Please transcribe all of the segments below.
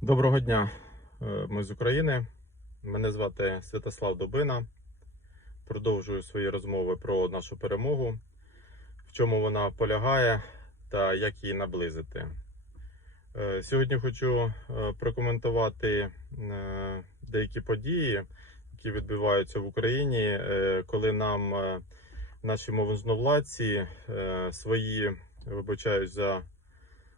Доброго дня, Е, ми з України. Мене звати Святослав Добина. Продовжую свої розмови про нашу перемогу, в чому вона полягає та як її наблизити. Е, Сьогодні хочу е, прокоментувати деякі події, які відбуваються в Україні, коли нам наші мовознавладці е, свої, вибачаюсь за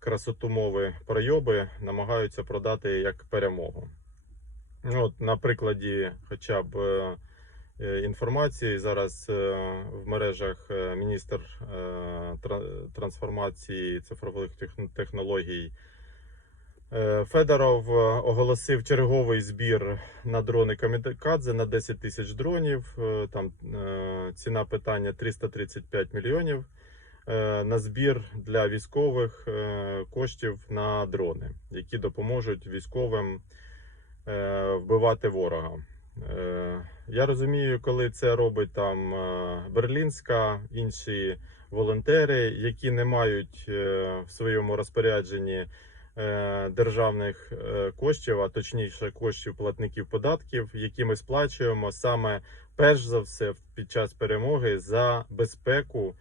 красоту мови пройоби намагаються продати як перемогу. Ну, От, на прикладі хоча б е, е, інформації зараз е, в мережах міністр тра- трансформації цифрових технологій Федоров оголосив черговий збір на дрони Камікадзе на 10 тисяч дронів. Там ціна питання 335 мільйонів на збір для військових е, коштів на дрони, які допоможуть військовим е, вбивати ворога. Е, Я розумію, коли це робить там е, Берлінська, інші волонтери, які не мають е, в своєму розпорядженні е, державних е, коштів, а точніше коштів платників податків, які ми сплачуємо саме перш за все під час перемоги за безпеку.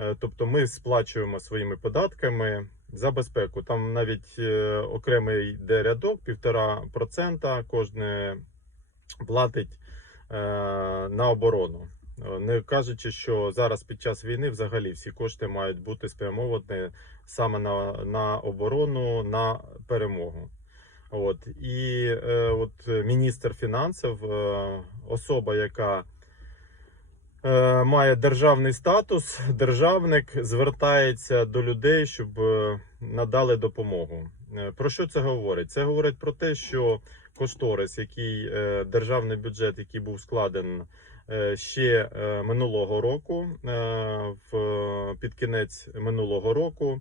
Е, Тобто ми сплачуємо своїми податками за безпеку. Там навіть е, окремий йде рядок, півтора процента кожне платить е, на оборону. Не кажучи, що зараз під час війни взагалі всі кошти мають бути спрямовані саме на, на оборону, на перемогу. От і е, от міністр фінансів, е, особа, яка має державний статус, державник звертається до людей, щоб е, надали допомогу. Е, Про що це говорить? Це говорить про те, що кошторис, який е, державний бюджет, який був складен е, ще е, минулого року, е, під кінець минулого року,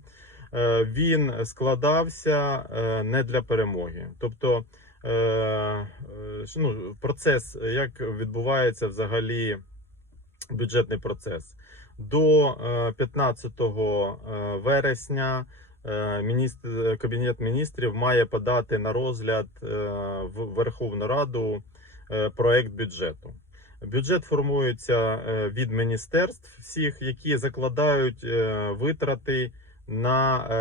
е, він складався е, не для перемоги. Тобто е, е, ну, процес, як відбувається взагалі бюджетний процес. До е, 15 е, вересня е, міністр, Кабінет міністрів має подати на розгляд е, в Верховну Раду е, проект бюджету. Бюджет формується е, від міністерств всіх, які закладають е, витрати на е,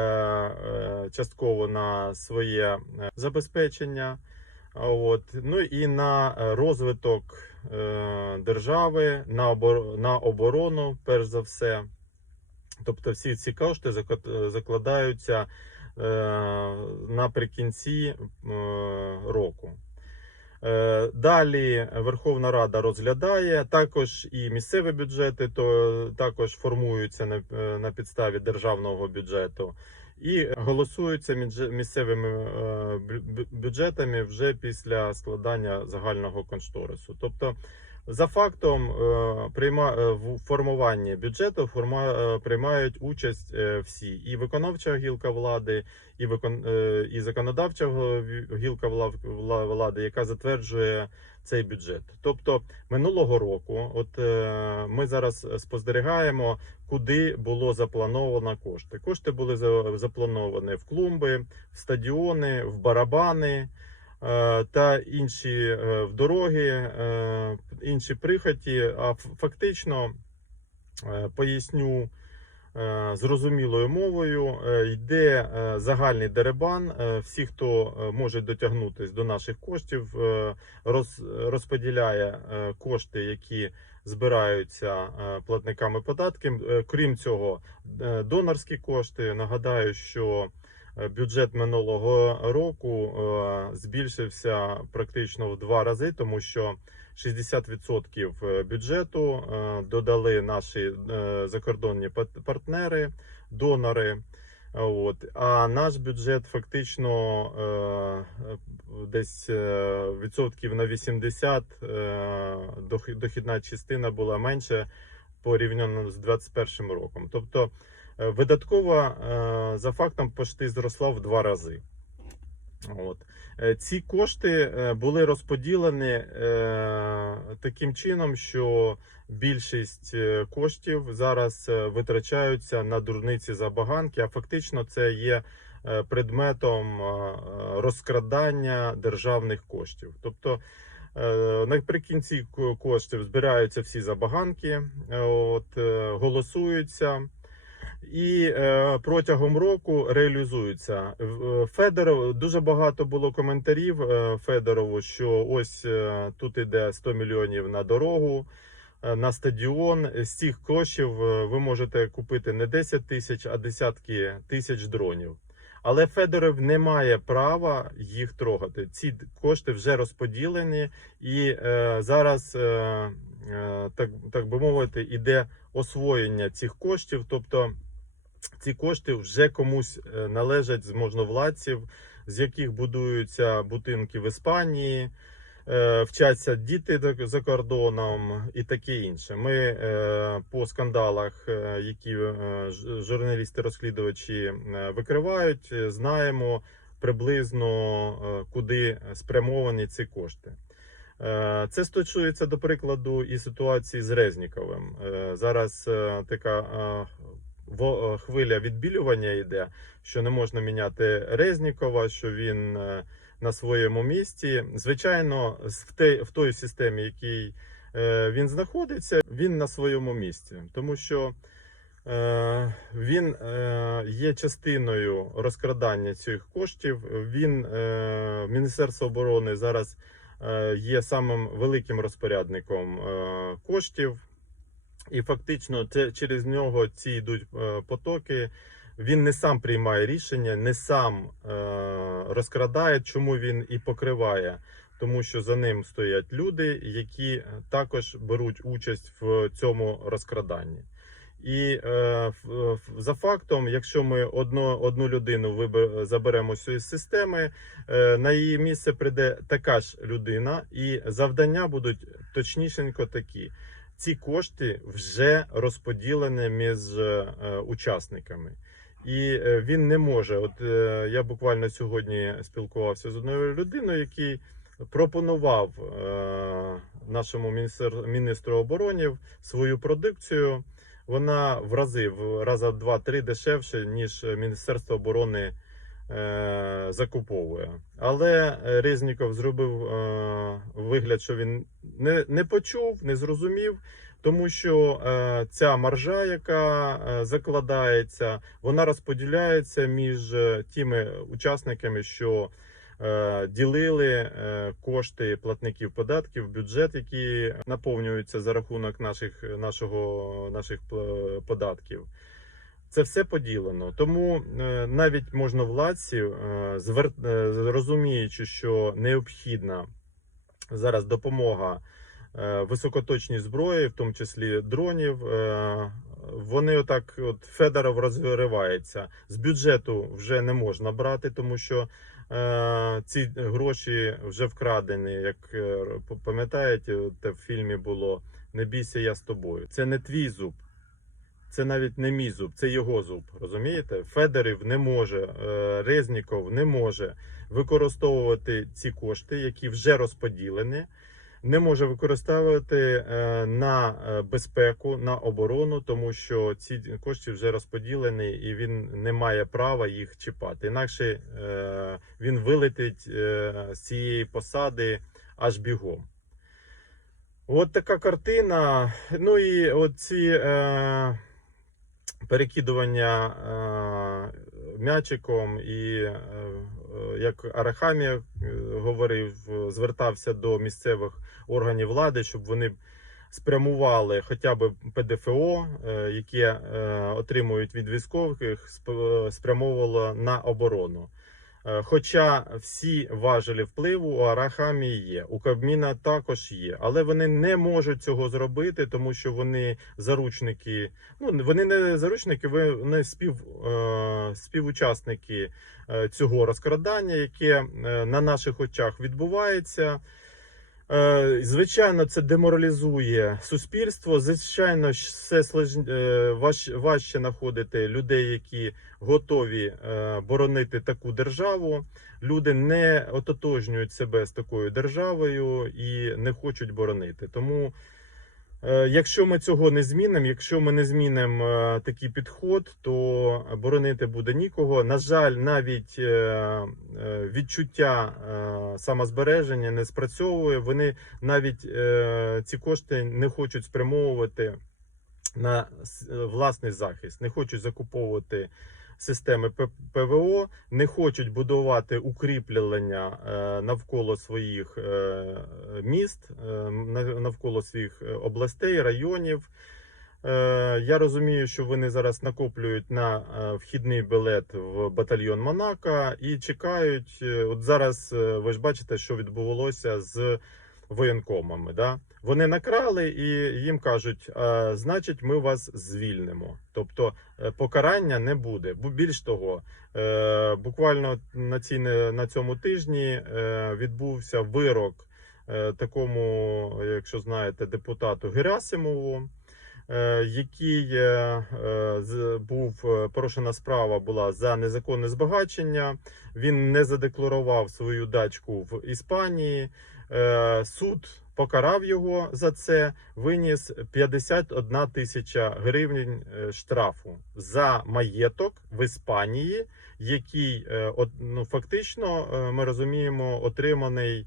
е, частково на своє е, забезпечення. От ну і на е, розвиток е, держави, на оборону, перш за все. Тобто, всі ці кошти закладаються е, наприкінці е, року. Е, Далі Верховна Рада розглядає також і місцеві бюджети, то також формуються на, е, на підставі державного бюджету і голосуються місцевими е, бю- бю- бюджетами вже після складання загального кошторису. Тобто, за фактом е, е, в формуванні бюджету приймають участь всі і виконавча гілка влади, і викон і законодавча гілка вла- вла- влади, яка затверджує цей бюджет. Тобто минулого року, от е, ми зараз спостерігаємо, куди було заплановано кошти. Кошти були за- заплановані в клумби, в стадіони, в барабани. е, Та інші е, в дороги, е, інші прихоті. А фактично поясню зрозумілою мовою. е, Йде е, загальний деребан. Е, Всі, хто е, може дотягнутися до наших коштів, е, роз- розподіляє е, кошти, які збираються е, платниками податків. Е, Крім цього, е, донорські кошти. Нагадаю, що е, бюджет минулого року е, збільшився практично в два рази, тому що 60% бюджету е, додали наші е, закордонні партнери, донори. От. А наш бюджет фактично е, десь е, відсотків на 80 е, дохідна частина була менше порівняно з 2021 роком. Тобто е, видаткова е, за фактом почти зросла в два рази. От. Е, Ці кошти е, були розподілені е, таким чином, що більшість коштів зараз витрачаються на дурниці забаганки, а фактично це є предметом розкрадання державних коштів. Тобто наприкінці коштів збираються всі забаганки, от, голосуються. І е, протягом року реалізуються. Е, Федоров дуже багато було коментарів е, Федорову, що ось е, тут іде 100 мільйонів на дорогу, на стадіон. З цих коштів ви можете купити не 10 тисяч, а десятки тисяч дронів. Але Федоров не має права їх трогати. Ці кошти вже розподілені, і е, зараз, е, так, так би мовити, іде освоєння цих коштів. Тобто ці кошти вже комусь е, належать з можновладців, з яких будуються будинки в Іспанії, е, вчаться діти за- кордоном і таке інше. Ми е, по скандалах, які журналісти-розслідувачі викривають, знаємо приблизно куди спрямовані ці кошти. Це стосується, до прикладу, і ситуації з Резніковим. Зараз така хвиля відбілювання йде, що не можна міняти Резнікова, що він е, на своєму місці. Звичайно, в, те, в той системі, якій е, він знаходиться, він на своєму місці, тому що е, він е, є частиною розкрадання цих коштів. Він е, Міністерство оборони зараз е, є самим великим розпорядником е, коштів. І фактично це через нього ці йдуть е, потоки. Він не сам приймає рішення, не сам е, розкрадає, чому він і покриває, тому що за ним стоять люди, які також беруть участь в цьому розкраданні. І е, за фактом, якщо ми одно, одну людину вибе- заберемо з цієї системи, е, на її місце прийде така ж людина, і завдання будуть точнісінько такі ці кошти вже розподілені між е, учасниками. І е, він не може. От е, я буквально сьогодні спілкувався з одною людиною, який пропонував нашому міністр, міністру оборони свою продукцію. Вона в рази в раза в два-три дешевше, ніж Міністерство оборони закуповує. Але е, Резніков зробив е, вигляд, що він не, не почув, не зрозумів, тому що е, ця маржа, яка е, закладається, вона розподіляється між е, тими учасниками, що е, ділили е, кошти платників податків, бюджет, які наповнюються за рахунок наших, нашого, наших е, податків. Це все поділено. Тому е, навіть можновладці, е, е, розуміючи, що необхідна зараз допомога високоточній зброї, в тому числі дронів. Вони отак, от Федоров розривається. З бюджету вже не можна брати, тому що ці гроші вже вкрадені. Як пам'ятаєте, в фільмі було Не бійся, я з тобою. Це не твій зуб. Це навіть не мій зуб, це його зуб. Розумієте? Федорів не може, е, Резніков не може використовувати ці кошти, які вже розподілені, не може використовувати е, на е, безпеку, на оборону, тому що ці кошти вже розподілені і він не має права їх чіпати. Інакше він вилетить з цієї посади аж бігом. От така картина. Ну і от ці е, перекидування е, м'ячиком, і е, як Арахамія е, говорив, звертався до місцевих органів влади, щоб вони спрямували хоча б ПДФО, яке отримують від військових, сп- спрямовувало на оборону. Е, Хоча всі важелі впливу у Арахамі є, у Кабміна також є, але вони не можуть цього зробити, тому що вони заручники. Ну вони не заручники, вони спів, е, співучасники е, цього розкрадання, яке на наших очах відбувається. Е, Звичайно, це деморалізує суспільство. Звичайно, все е, важче знаходити людей, які готові е, боронити таку державу. Люди не ототожнюють себе з такою державою і не хочуть боронити. Тому Якщо ми цього не змінимо, якщо ми не змінимо е, такий підход, то боронити буде нікого. На жаль, навіть е, е, відчуття е, самозбереження не спрацьовує. Вони навіть е, ці кошти не хочуть спрямовувати на е, власний захист, не хочуть закуповувати системи П- ПВО, не хочуть будувати укріплення е, навколо своїх е, міст, е, навколо своїх областей, районів. Я розумію, що вони зараз накоплюють на вхідний білет в батальйон Монако і чекають. От зараз ви ж бачите, що відбувалося з воєнкомами. Да? Вони накрали і їм кажуть: «А, значить, ми вас звільнимо. Тобто е, покарання не буде. Більш того, е, буквально на, не- на цьому тижні е, відбувся вирок такому, якщо знаєте, депутату Герасимову. Який був порушена справа була за незаконне збагачення. Він не задекларував свою дачку в Іспанії. Е, Суд покарав його за це, виніс 51 тисяча гривень е, штрафу за маєток в Іспанії, який е, ну, фактично ми розуміємо отриманий.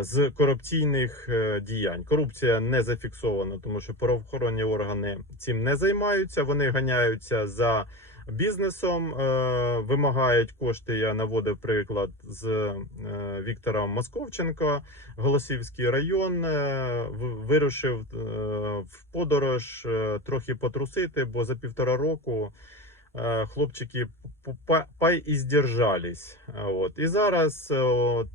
З корупційних діянь корупція не зафіксована, тому що правоохоронні органи цим не займаються. Вони ганяються за бізнесом, е, вимагають кошти. Я наводив приклад з е, Віктором Московченко. Голосівський район е, вирушив в подорож трохи потрусити, бо за півтора року хлопчики пай і здержались. От. І зараз от,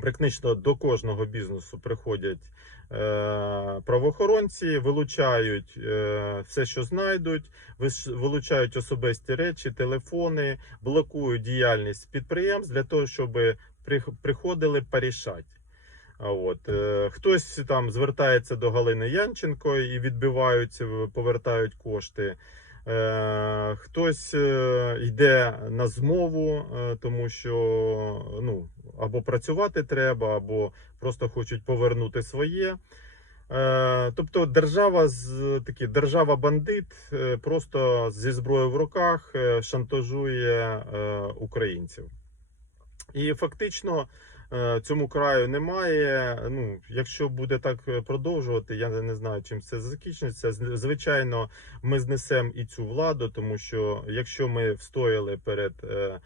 практично до кожного бізнесу приходять правоохоронці, вилучають е, все, що знайдуть, вилучають особисті речі, телефони, блокують діяльність підприємств для того, щоб прих- приходили порішати. От е, хтось там звертається до Галини Янченко і відбивають, е, повертають кошти. Е, хтось е, йде на змову, е, тому що ну або працювати треба, або просто хочуть повернути своє. Тобто держава такі держава бандит просто зі зброєю в руках шантажує українців. І фактично цьому краю немає. Ну, якщо буде так е, продовжувати, я не знаю, чим це закінчиться. Звичайно, ми знесемо і цю владу, тому що якщо ми встояли перед е,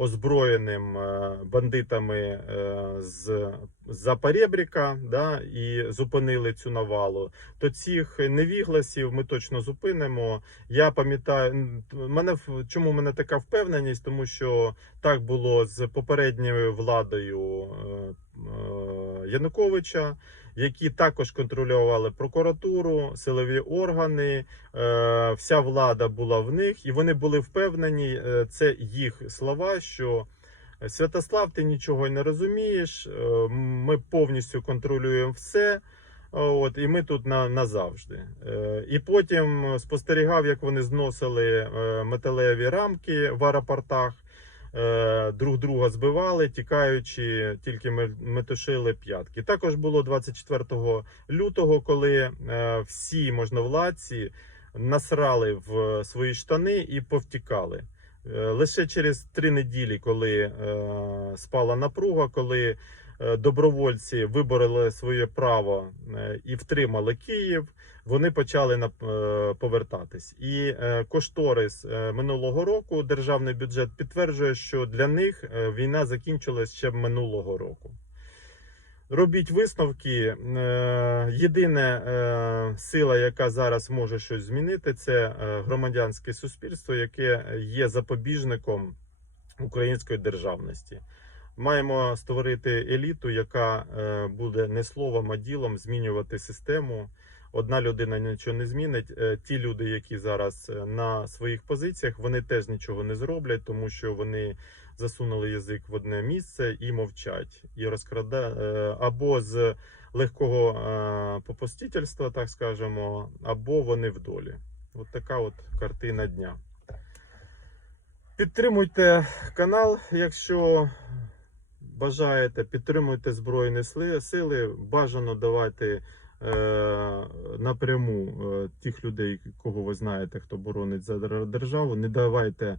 озброєним е, бандитами е, з Запоребрика, да, і зупинили цю навалу, то цих невігласів ми точно зупинимо. Я пам'ятаю, мене чому мене така впевненість, тому що так було з попередньою владою е, Януковича, які також контролювали прокуратуру, силові органи. е, Вся влада була в них, і вони були впевнені. е, Це їх слова. що Святослав, ти нічого не розумієш. е, Ми повністю контролюємо все. От, і ми тут на, назавжди. Е, і потім спостерігав, як вони зносили е, металеві рамки в аеропортах, е, друг друга збивали, тікаючи, тільки метушили п'ятки. Також було 24 лютого, коли е, всі можновладці насрали в свої штани і повтікали. Е, Лише через три неділі, коли е, спала напруга, коли е, добровольці вибороли своє право е, і втримали Київ, вони почали е, повертатись. І е, кошторис е, минулого року державний бюджет підтверджує, що для них е, війна закінчилась ще минулого року. Робіть висновки. Е, Єдина е, сила, яка зараз може щось змінити, це е, громадянське суспільство, яке є запобіжником української державності. Маємо створити еліту, яка е, буде не словом, а ділом змінювати систему. Одна людина нічого не змінить. Е, Ті люди, які зараз е, на своїх позиціях, вони теж нічого не зроблять, тому що вони засунули язик в одне місце і мовчать, і розкрада е, або з легкого попустительства, так скажемо, або вони в долі. От така от картина дня. Підтримуйте канал, якщо бажаєте, підтримуйте Збройні Сили. Бажано давайте е, напряму е, тих людей, кого ви знаєте, хто боронить за дер- державу. Не давайте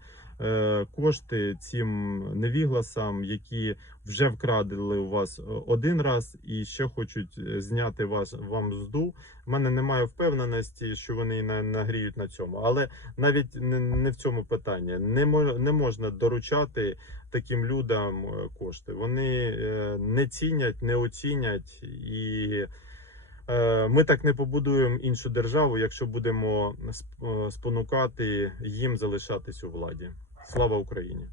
кошти цим невігласам, які вже вкрадили у вас е, один раз і ще хочуть е, зняти вас вам зду. У мене немає впевненості, що вони нагріють на цьому. Але навіть не, в цьому питання. Не, мо- не можна доручати таким людям е, кошти. Вони е, не цінять, не оцінять і. е, Ми так не побудуємо іншу державу, якщо будемо сп- е, спонукати їм залишатись у владі. Слава Україні!